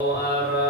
Oh, uh...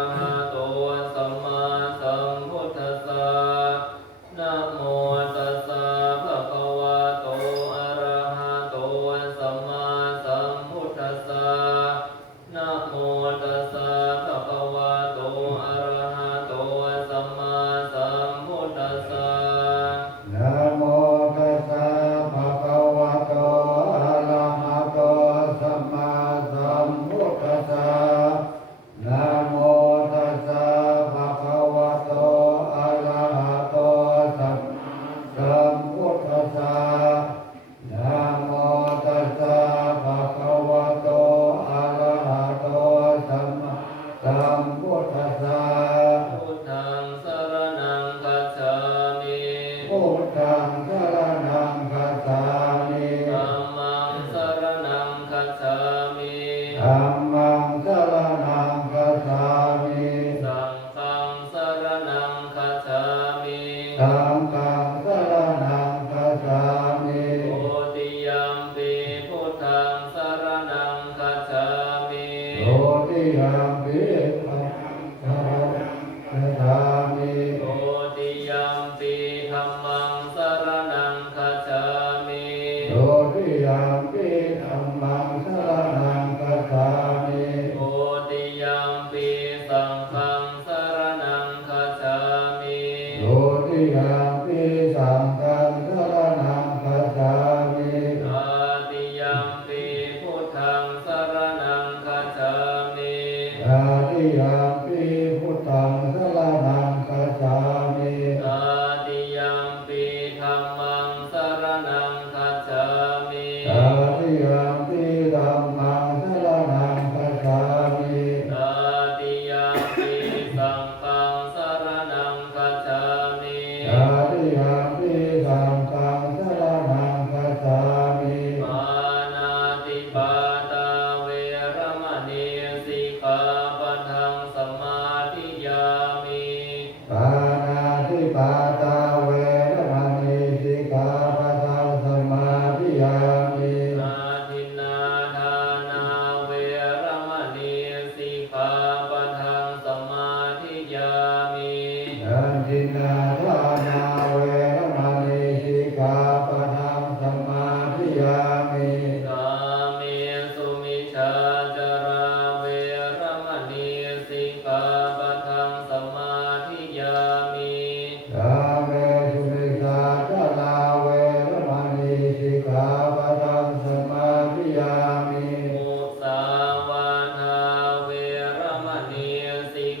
Szám, Bortárdám, สังฆา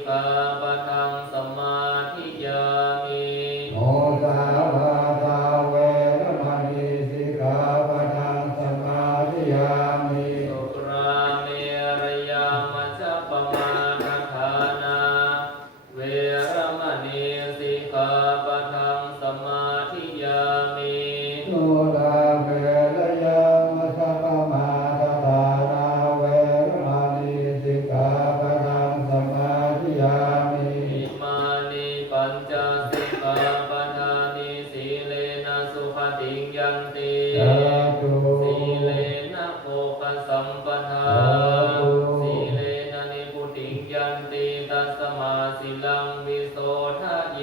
kita มาสิลังวิโสทะเย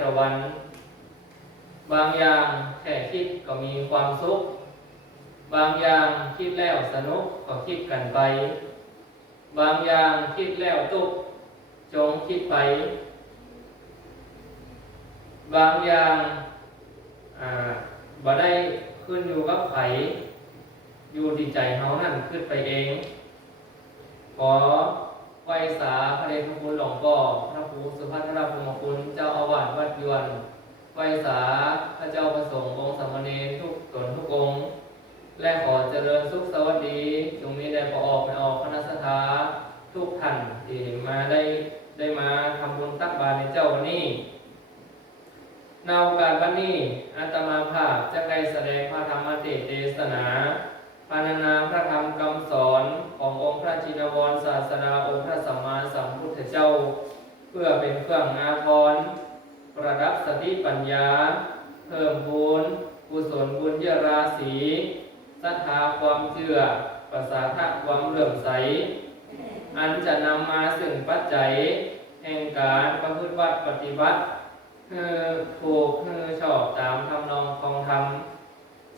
จ้างเอราวัน บางอย่างแค่คิดก็มีความสุข บางอย่างคิดแล้วสนุกก็คิดกันไป บางอย่างคิดแล้วตุกจงคิดไป บางอย่างอ่าบ่ได้ขึ้นอยู่กับไผอยู่ที่ใจเฮานั่นขึ้นไปเองขอ ไวสาพระเดชพระคุณหลวงพ่อพระครูสุภัทรภูมิคุณเจ้าอาวาสวัดยวนไวสาพระเจ้าประสงค์องค์สามเณรทุกตนทุกองค์และขอเจริญสุขสวัสดีจงมีได้ประออกไม่ออกคณะสถาทุกท่านที่มาได้ได้มาทำบุญตักบาตรในเจ้าวันนี้ในโอกาสวันนี้อาตมาภาพจะได้แสดงพระธรรมเทศนา พรรณนาพระธรรมคำสอนขององค์พระจินวรศาสดาองค์พระสัมมาสัมพุทธเจ้า เพื่อเป็นเครื่องอาภรณ์ประดับสติปัญญา เพิ่มพูนกุศลบุญยราศีศรัทธาความเชื่อประสาทะความเลื่อมใส อันจะนำมาซึ่งปัจจัย แห่งการประพฤติวัดปฏิบัติคือถูกคือชอบตามทำนองของธรรม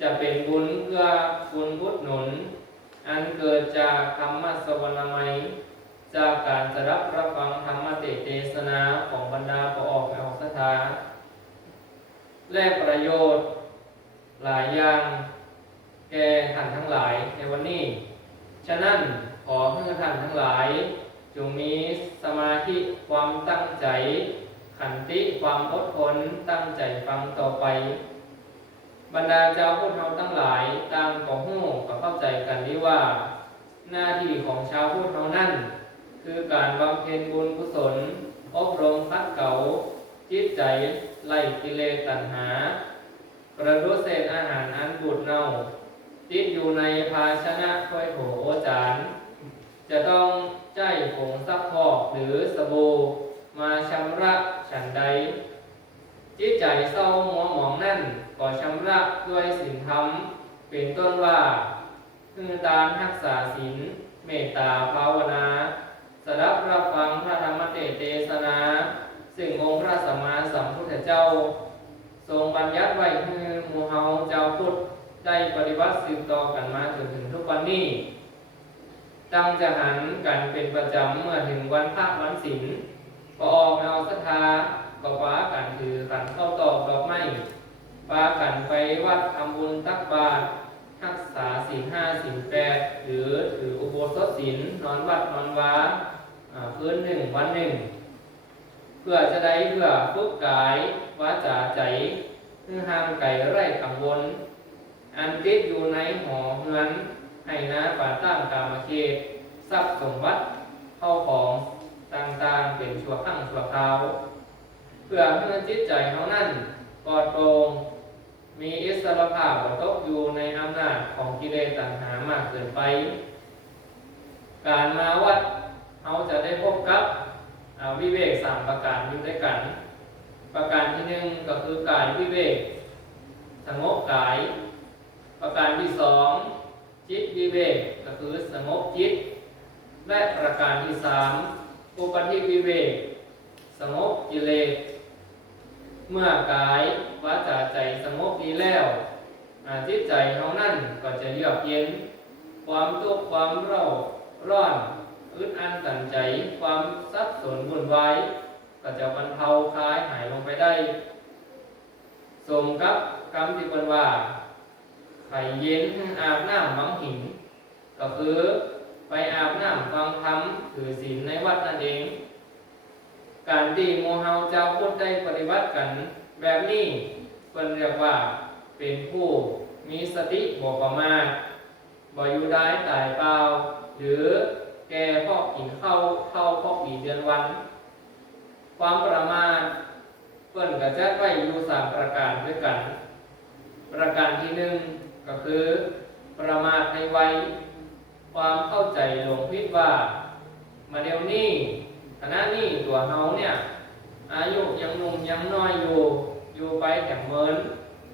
จะเป็นบุญเพื่อบุญพุทธหนุน อันเกิดจากธรรมสวรรณไมจากการสดับรับฟังธรรมเทเทศนาของบรรดาปออกออกสถาและประโยชน์ หลายอย่าง แก่ท่านทั้งหลายในวันนี้ ฉะนั้นขอให้ท่านทั้งหลาย จงมีสมาธิความตั้งใจ ขันติความอดทนตั้งใจฟังต่อไป บรรดาเจ้าพุทธเราทั้งหลายต่างก็หู้ก็เข้าใจกันดีว่า หน้าที่ของชาวพุทธเรานั่นคือการบำเพ็ญบุญกุศล อบรมคัดเก่า จิตใจไล่กิเลสตัณหากระดุเศษอาหารอันบูดเน่า ติดอยู่ในภาชนะถ้วยโถโอจานจะต้องใจผงซักพอกหรือสบู่มาชำระฉันใด จิตใจเศร้าหมัวหมองนั่นก็ชำระด้วยศีลธรรม เป็นต้นว่าคือตามรักษาศีลเมตตาภาวนาสดับรับฟังพระธรรมเทเทศนา ซึ่งองค์พระสัมมาสัมพุทธเจ้า ทรงบัญญัติไว้คือมูเฮาเจ้าพุทธได้ปฏิบัติสืบต่อกันมาจนถึงทุกวันนี้ตั้งจะหันกันเป็นประจำเมื่อถึงวันพระวันศีลก็ออกเอาศรัทธา ก็ฟ้ากันถือกันเข้าตอกดอกไม้ฟ้ากันไปวัดทำบุญตักบาตรทักษาศีลห้าศีลแปดหรือถืออุโบสถศีลนอนวัดนอนวาอ่าพื้นหนึ่งวันหนึ่ง เพื่อจะได้เพื่อฝึกกายวาจาใจเพื่อห่างไกลไร้กังวลอันติดอยู่ในหอเฮือนให้นะป่าตั้งกามเขตทรัพย์สมบัติเข้าของต่างๆเป็นชั่วข้างชั่วคราว พื่อให้จิตใจเขานั่นปลอดโปร่งมีอิสรภาพตกอยู่ในอำนาจของกิเลสตัณหามากเกินไป การมาวัดเขาจะได้พบกับวิเวกสามประการอยู่ด้วยกัน ประการที่หนึ่งก็คือกายวิเวกสงบกาย ประการที่สองจิตวิเวกก็คือสงบจิต และประการที่สามอุปธิวิเวกสงบกิเลส เมื่อกายวาจาใจสงบดีแล้วจิตใจเขานั่นก็จะเยือกเย็น ความทุกข์ความเร่าร้อนอึดอันตันใจความสับสนวุ่นวายก็จะบรรเทาคลายหายลงไปได้สมกับคำที่เป็นว่าไข่เย็นอาบน้ำบังหิน ก็คือไปอาบน้ำฟังธรรมถือศีลในวัดนั่นเอง การที่โมเฮาเจ้าพุทธได้ปฏิบัติกันแบบนี้เป็นเรียกว่าเป็นผู้มีสติบกประมาทบ่อยู่ได้ตายเปล่า หรือแก่พอกกินเข้าเข้าพอกปีเดือนวัน ความประมาทเปิ้นก็จะไว้อยู่สามประการด้วยกัน ประการที่หนึ่งก็คือ ประมาทในวัยความเข้าใจหลงผิดว่า มาเดี๋ยวนี้ ขณะนี้ตัวเฮาเนี่ยอายุยังหนุ่มยังน้อยอยู่อยู่ไปแถมเมิน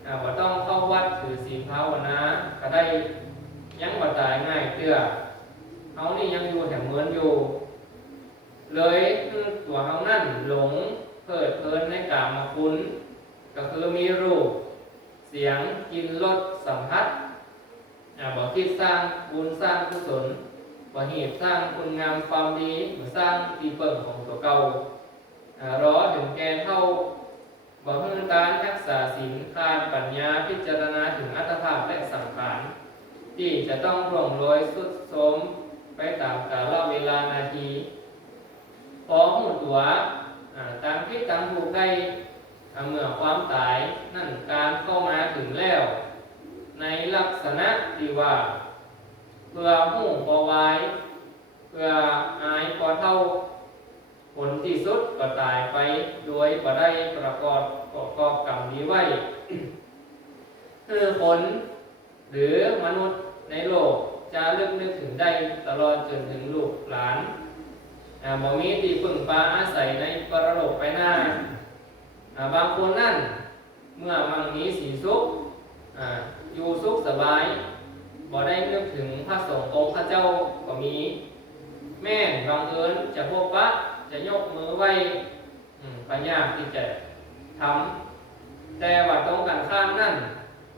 อ่าว่าต้องเข้าวัดถือศีลภาวนาก็ได้ยังบ่ตายง่ายเตื้อเฮานี่ยังอยู่แถมเมินอยู่ เลยตัวเขานั่นหลงเพิดเพลินในกามคุณก็คือมีรูป เสียงกินรสสัมผัสอ่าบอกคิดสร้างบุญสร้างกุศล บ่าเหตุสร้างคุณงามความดีสร้างตีเปิ่งของตัวเก่าอ่ารอถึงแกนเข้าบ่เพื่อการรักษาศีลคานปัญญาพิจารณาถึงอัตภาพและสังขารที่จะต้องร่วงโรยสุดโทรมไปตามกาลเวลานาทีพอหูตัวตามพิษตามถูกได้เมื่อความตายนั่นการเข้ามาถึงแล้ว ในลักษณะที่ว่า เพื่อหูพอไว้เพื่ออายพอเท่า ผลที่สุดก็ตายไปโดยก็ได้ประกอบประกอบกรรมนี้ไว้คือคนหรือมนุษย์ในโลกจะลึกนึกถึงได้ตลอดจนถึงลูกหลานอ่าบ่มีที่พึ่งพาอาศัยในปรโลกไปหน้า บางคนนั่นเมื่อมังมีสีสุขออยู่สุขสบาย บ่ได้นึกถึงพระสงฆ์องค์พระเจ้าก็มี แม่บังเอิญจะพบปะจะยกมือไหว้ปัญญาที่จะทำแต่ว่าตรงกันข้ามนั่น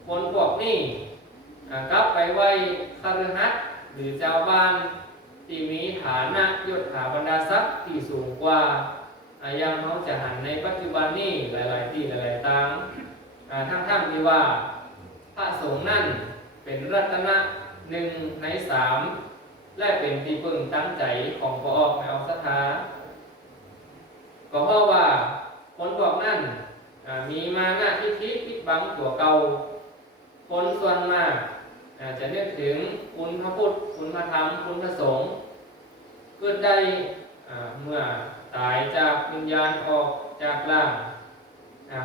คนพวกนี้อ่กลับไปไหว้คฤหัสหรือเจ้าบ้านที่มีฐานะยศถาบรรดาศักดิ์ที่สูงกว่าอายังเขาจะหันในปัจจุบันนี้หลาย ๆ ที่หลาย ๆ ตางทั้งท่านที่ว่าพระสงฆ์นั่น เป็นรัตนะหนึ่งในสามและเป็นที่พึ่งตั้งใจของพระออกในออกศรัทธาก็เพราะว่าคนพวกนั้นมีมาหน้าที่ทิปิดบังตัวเก่าคนส่วนมากจจะนึกถึงคุณพระพุทธคุณพระธรรมคุณพระสงฆ์เกิดได้เมื่อตายจากวิญญาณออกจากร่าง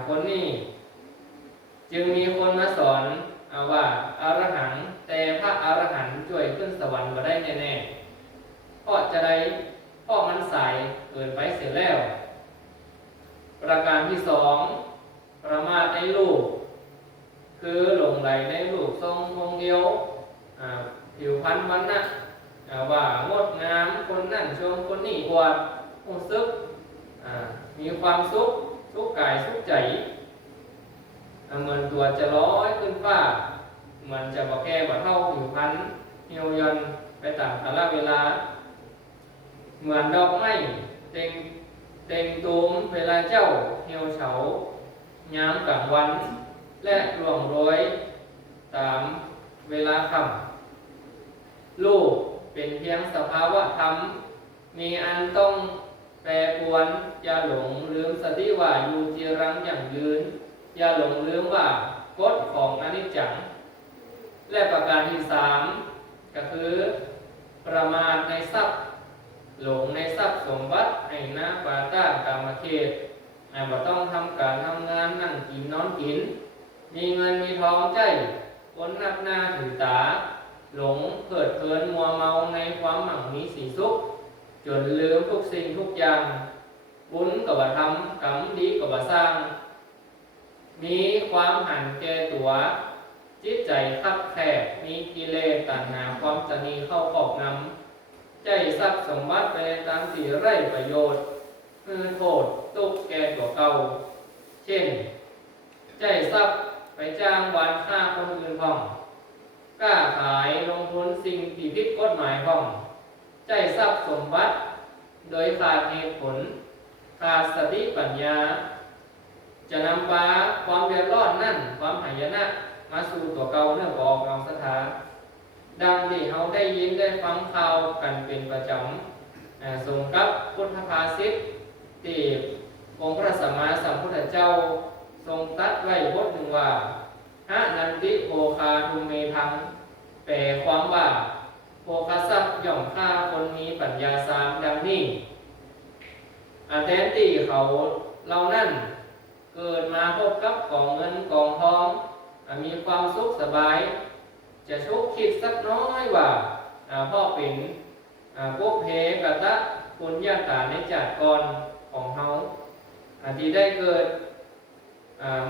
คนนี้จึงมีคนมาสอนอาว่าอารหังต์แต่พระอารหันต์ช่วยขึ้นสว รรค์มาได้แน่ๆเพราะจะได้เพราะมันใสเกินไปเสียแล้ว ประการที่สองประมาทในลูก คือหลงไหลในรูปทรงองเดียวผิวพรรณวันนะอ่าว่างดงามคนนั่นชมคนนี่อวดรู้สึกมีความสุขสุขกายสุขใจเหมือนตัวจะลอยขึ้นฟ้ามือนจะบอกแก่บ่เท่าผิวพรรณ เหี่ยวย่อนไปตามกาลเวลา เหมือนดอกไม้เต็งเต็งตูมเวลาเจ้าเหี่ยวเฉายามกลางวัน และร่วงโรยตามเวลาค่ำลูกเป็นเพียงสภาวะธรรม มีอันต้องแปรปวนอย่าหลงลืมสติว่าอยู่จีรังอย่างยืน อย่าหลงลืมว่ากฎของอนิจจัง และประการที่สาม ก็คือประมาทในทรัพย์ หลงในทรัพย์สมบัติให้หน้าปาต้ากามเขตอ่าบ่ต้องทำการทำงานนั่งกินนอนกิน มีเงินมีทองใจคนนับหน้าถือตา หลงเกิดเพลินมัวเมาในความหมั่งมีสีสุขจนลืมทุกสิ่งทุกอย่าง บุญกับว่าทำกรรมดีกับว่าสร้าง มีความหันแก่ตัว จิตใจคับแคบมีกิเลสตัณหาความตนีเข้าครอบงำใจทรัพย์สมบัติไปตามที่ไร้ประโยชน์คือโทษตุกแก่ตัวเก่า เช่น ใจทรัพย์ไปจ้างวานฆ่าคนอื่นพ่องกล้าขายลงทุนสิ่งที่ผิดกฎหมายพ่อง ใจทรัพย์สมบัติ โดยขาดเหตุผล ขาดสติปัญญา จะนำปาความเดือดร้อนนั่นความหายนะ มาสู่ตัวเก่าเนื่องบอกเราสถานดังที่เขาได้ยินได้ฟังข่าวกันเป็นประจำสงกับพุทธภาษิตที่องค์พระสัมมาสัมพุทธเจ้า ทรงตัดไว้บทหนึ่งว่าหะนันติโภคาทุเมทัง แปลความว่าโภคทรัพย่อมฆ่าคนมีปัญญาสามดังนี้อาแทนที่เขาเรานั่น เกิดมาพบกับกองเงินกองทอง มีความสุขสบาย จะชุกคิดสักน้อยว่าพ่อเป็นอ่าพวกเพกตะปุญญาตาในจัดก่อนของเขาที่ได้เกิด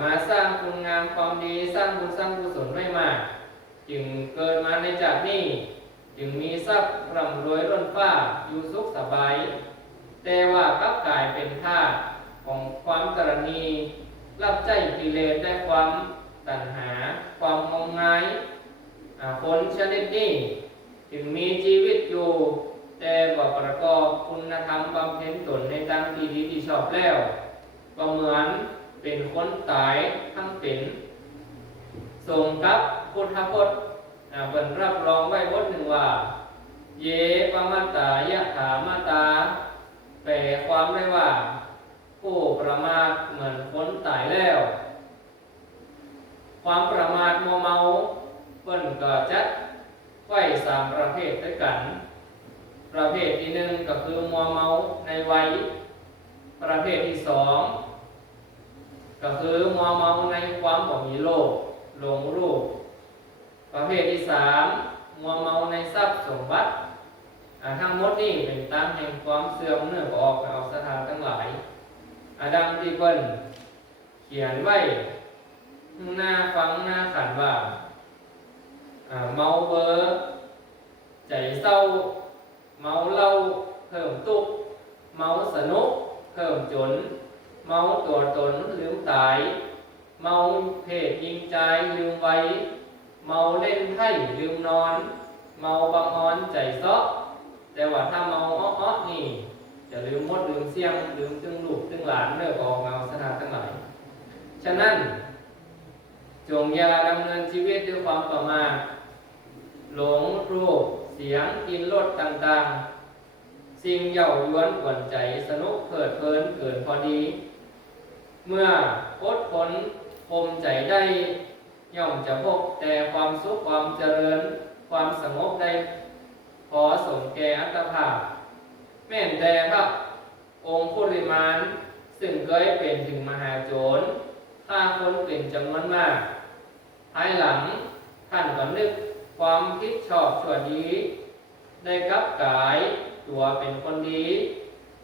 มาสร้างคุณงามความดีสร้างบุญสร้างกุศลไม่มาก จึงเกิดมาในจากนี้จึงมีทรัพย์ร่ำรวยร่นฟ้าอยู่สุขสบาย แต่ว่ากับกลายเป็นธาตุของความตรณี รับใจกิเลสได้ความ ตัณหา ความงมงายคนชนิดนี้ถึงมีชีวิตอยู่ แต่ว่าประกอบคุณธรรมบำเพ็ญตนในทางที่ดีที่ชอบแล้วก็เหมือนเป็นคนตายทั้งเป็นส่งกับพุทธพจน์เป็นรับรองไว้บทหนึ่งว่า เยปมัตตายะถามาตา แปลความได้ว่า ผู้ประมาทเหมือนคนตายแล้ว ความประมาทมัวเมาเปิ้นก็จัดไว้สามประเภทด้วยกัน ประเภทที่หนึ่งก็คือมัวเมาในวัย ประเภทที่สองก็คือมัวเมาในความบ่มีโลภหลงรูป ประเภทที่สามมัวเมาในทรัพย์สมบัติอ่าทั้งหมดนี่เป็นตามแห่งความเสื่อมเนื่องออกเอาสถานทั้งหลาย อดังที่เปิ้นเขียนไว้ หน้าฟังหน้าขันว่าเมาเบอร์ใจเศร้า เมาเล้าเพิ่มตุก เมาสนุกเพิ่มจน เมาตัวตนลืมตาย เมาเพศยิงใจลืมไว้ เมาเล่นไพ่ลืมนอน เมาบังออนใจซาะแต่ว่าถ้าเมาอ้อๆนี่จะลืมมดลืมเสียงลืมตึงลูกตึงหลานเลิกออกเงาสถานทั้งหลายฉะนั้น จงอย่าดำเนินชีวิตด้วยความประมาทหลงรูปเสียงกินรสต่างๆ สิ่งเย่ายวนกวนใจสนุกเพลิดเพลินเกินพอดี เมื่ออดทนคมใจได้ ย่อมจะพบแต่ความสุขความเจริญ ความสงบได้ ขอสมแก่อัตภาพ แม่นแต่พระองค์คุริมาน ซึ่งเคยเป็นถึงมหาโจรฆ่าคนเป็นจำนวนมาก ภายหลังท่านก็นึกความคิดชอบชั่วดีได้กับกายตัวเป็นคนดี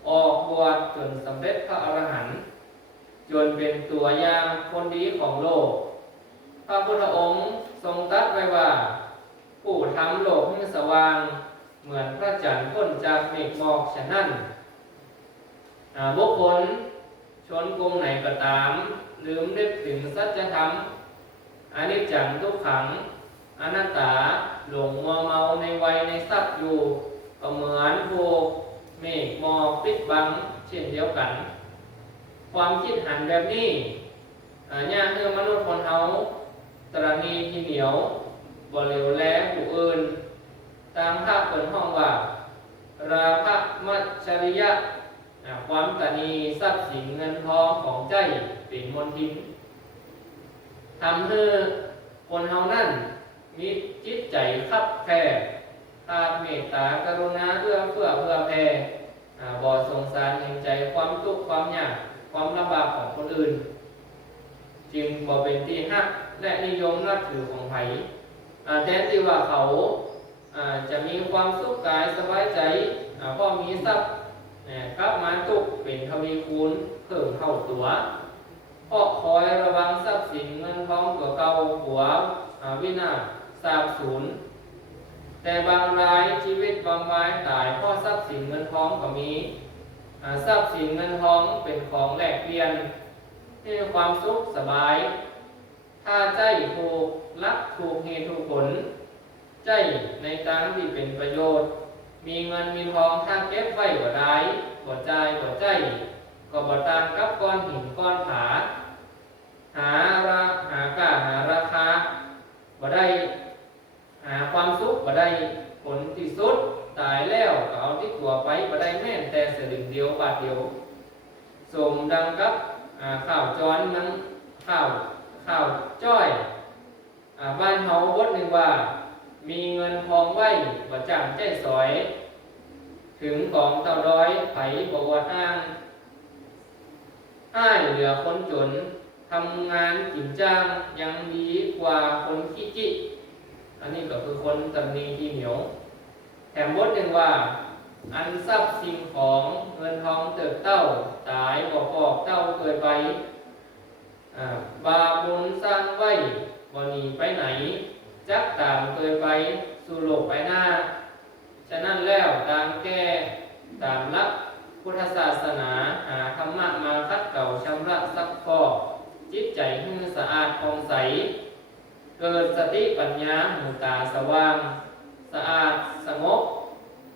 ออกบวชจนสำเร็จพระอรหันต์จนเป็นตัวอย่างคนดีของโลก พระพุทธองค์ทรงตรัสไว้ว่า ผู้ทำโลกให้สว่าง เหมือนพระจันทร์พ้นจากเมฆหมอกฉะนั้นอาบุคคลชนกลุ่มไหนก็ตาม ลืมนึกถึงสัจธรรม อนิจจังทุกขังอนัตตาหลงมัวเมาในวัยในทรัพย์อยู่ก็เหมือนถูเมฆหมอกปิดบังเช่นเดียวกัน ความคิดหันแบบนี้อ่าย่าคือมนุษย์คนเฮาตรณีที่เหนียวบ่เหลวแลผู้อื่น ตามภาพเปิดห้องว่า ราคะมัจริยะความตนีทรัพย์สินเงินทองของใจเป็นมนทิน ทำให้คนเฮานั่นมีจิตใจคับแคบตาเมตตากรุณาเอื้อเฟื้อเพื่อแผ่อ่าบ่สงสารเห็นใจความทุกข์ความยากความลำบากของคนอื่น จึงบ่เป็นที่ฮักและนิยมนับถือของไผ่แทนที่ว่าเขาจะมีความสุขกายสบายใจอ่าเพราะมีทรัพย์กลับมาตุกเป็นทวีคูณเพิ่มเท่าตัว พราะคอยระวังทรัพย์สินเงินทองตัวเก่าหัววินาศสาบสูญแต่บางรายชีวิตบางรายตายเพราะทรัพย์สินเงินทองก็มีทรัพย์สินเงินทองเป็นของแลกเปลี่ยนให้ความสุขสบาย ถ้าใจถูกลักถูกเหตุถูกผล ใจในทางที่เป็นประโยชน์ มีเงินมีทองถ้าเก็บไว้บ่ได้บ่จ่ายบ่ใจก็บ่ต่างกับก้อนหินก้อนผา หาราหากาหาราคาบ่ได้หาความสุขบ่ได้ผลที่สุดตายแล้วเอาที่ตัวไปบ่ได้แม่นแต่สลึงเดียวบาทเดียวสมดังกับอ่าข้าวจอนมันข้าวข้าวจ้อยอบ้านเฮาบทหนึ่งว่า มีเงินทองไว้บ่จังใจสอย ถึงกองเต่าร้อยไผบวชอ้างอ้ายเหลือคนจน ทำงานจริงจ้างยังดีกว่าคนขี้จิอันนี้ก็คือคนตำหนีที่เหนียวแถมบทหนึ่งว่า อันทรัพย์สิ่งของเงินทองเติบเต้าตายบอกออกเต้าเกิดไปบาบุญสร้างไว้บ่หนีไปไหน จักตามเคยไปสู่โลกไปหน้า ฉะนั้นแล้วตามแก้ตามรับพุทธศาสนาหาธรรมะมาคัดเก่าชำระซักฟอก จิตใจให้สะอาดผ่องใส เกิดสติปัญญาหูตาสว่าง สะอาดสงบ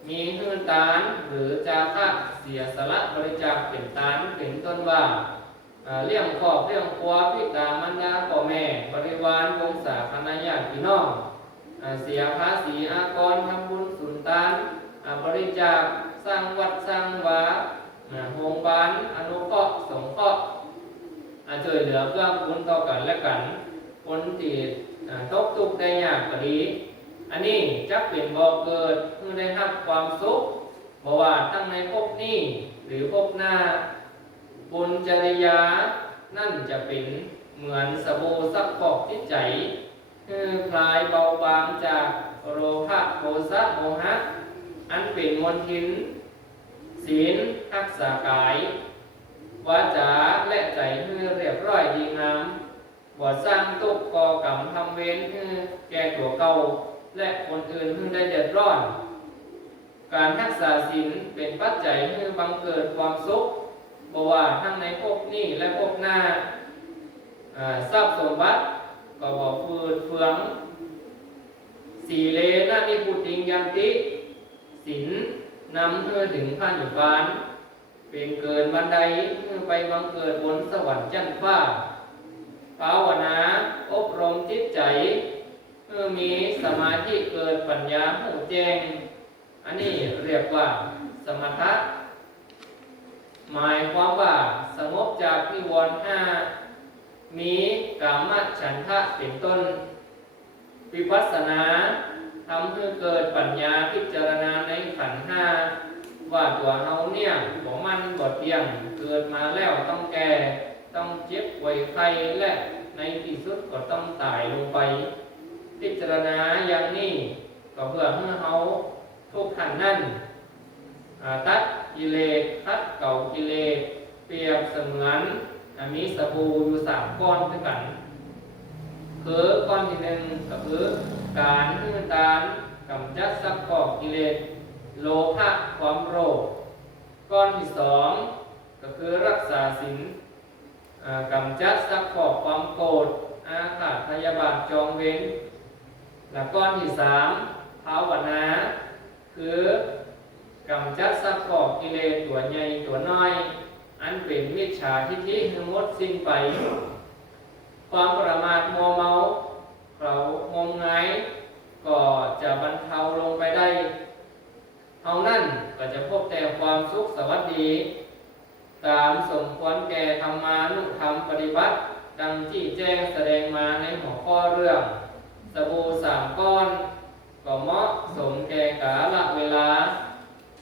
มีหืนตานหรือจาคะเสียสละบริจาคเป็นตานเป็นต้นว่าเลี้ยงครอบเลี้ยงครัวพิตามันดาพ่อแม่ บริวารวงศาคณะญาติพี่น้องเสียภาษีอากรทำบุญสุนทานบริจาคสร้างวัดสร้างวาโรงพยาบาลอนุเคราะห์สงเคราะห์ ช่วยเหลือเพื่อคุนต่อกันและกันคนที่ตกทุกข์ได้ยากก็ดี อันนี้จักเป็นบ่อเกิดเพื่อได้รับความสุขบ่ว่าทั้งในภพนี้หรือภพหน้า บุญจริยา นั่นจะเป็นเหมือนสบู่ซักฟอกจิตใจ คือคลายเบาบางจากโรคะโทสะโมหะ อันเป็นมลทินศีลรักษากาย วาจาและใจให้เรียบร้อยดีงามบ่สร้างตุกกอกรรมทำเวรให้แก่ตัวเก่าและคนอื่นเพิ่งได้เดือดร้อน การรักษาศีลเป็นปัจจัยให้บังเกิดความสุขบว่าทั้งในภพนี้และภพหน้าทรัพย์สมบัติก็บอกฟืดเฟืองสีเลนะนิพุติงยันติศีลนำเพื่อถึงพันนิพพาน เป็นเกินบันไดไปบังเกิดบนสวรรค์จันทร์ฟ้าภาวนาอบรมจิตใจเมื่อมีสมาธิเกิดปัญญาหูแจ้ง อันนี้เรียกว่าสมถะหมายความว่าสงบจากนิวรณ์ห้ามีกามฉันทะเป็นต้น วิปัสสนาทำให้เกิดปัญญาพิจารณาในขันห้า ว่าตัวเฮาเนี่ยขอมันบดเที่ยงเกิดมาแล้วต้องแก่ต้องเจ็บป่วยไข้และในที่สุดก็ต้องตายลงไป พิจารณาอย่างนี้ก็เพื่อให้เขาทุกขันนั่นตัดกิเลสคัดเก่ากิเลสเปรียบเสมือนมีสบู่อยู่สามก้อนด้วยกันคือก้อนที่หนึ่งก็คือการที่มันตานกำจัดซักฟอกกิเลส โลภะความโลภก้อนที่สองก็คือรักษาศีลกำจัดซักฟอกความโกรธอาฆาตพยาบาทจองเว้นและก้อนที่สามภาวนาคือกำจัดซักฟอกกิเลสตัวใหญ่ตัวน้อย อันเป็นมิจฉาทิฏฐิทั้งหมดสิ้นไป ความประมาทมัวเมาเรางมงายก็จะบรรเทาลงไปได้ เอานั่นก็จะพบแต่ความสุขสวัสดีตามสมควรแก่ธรรมานุธรรมปฏิบัติ ดังที่แจ้งแสดงมาในหัวข้อเรื่องสบู่สามก้อน ก็เหมาะสมแก่กาละเวลา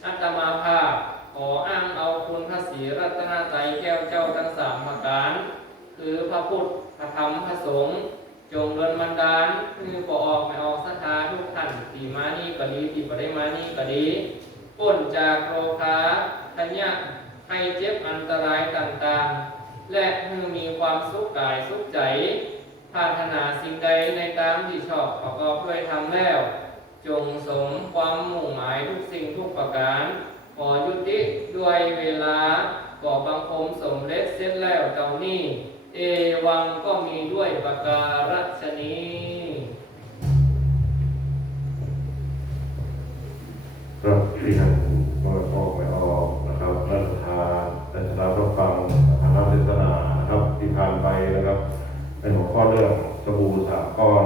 อัตมาภาพขออ้างเอาคุณพระศรีรัตนตรัยแก้วเจ้าทั้งสามประการ คือพระพุทธ พระธรรม พระสงฆ์ จงดลบันดาลคือปอออกไม่ออกสัทธาทุกท่านตีมานี่ก็ดีตีบ่ได้มานี่ก็ดีพ้นจากโรคาทัญญะให้เจ็บอันตรายต่างๆ และให้มีความสุขกายสุขใจปรารถนาสิ่งใดในตามที่ชอบประกอบด้วยทำแล้ว จงสมความมุ่งหมายทุกสิ่งทุกประการ ขอยุติด้วยเวลาก่อบังคมสมเร็จเสร็จแล้วเจ้านี้ เอวังก็มีด้วยประการศนี้ครับที่ท่านพ่ออกไปออกนะครับรัฐทานรัฐทานรับฟังทางรัฐเทศนานะครับที่ผ่านไปนะครับเป็นหัวข้อเรื่องสบู่สามก้อน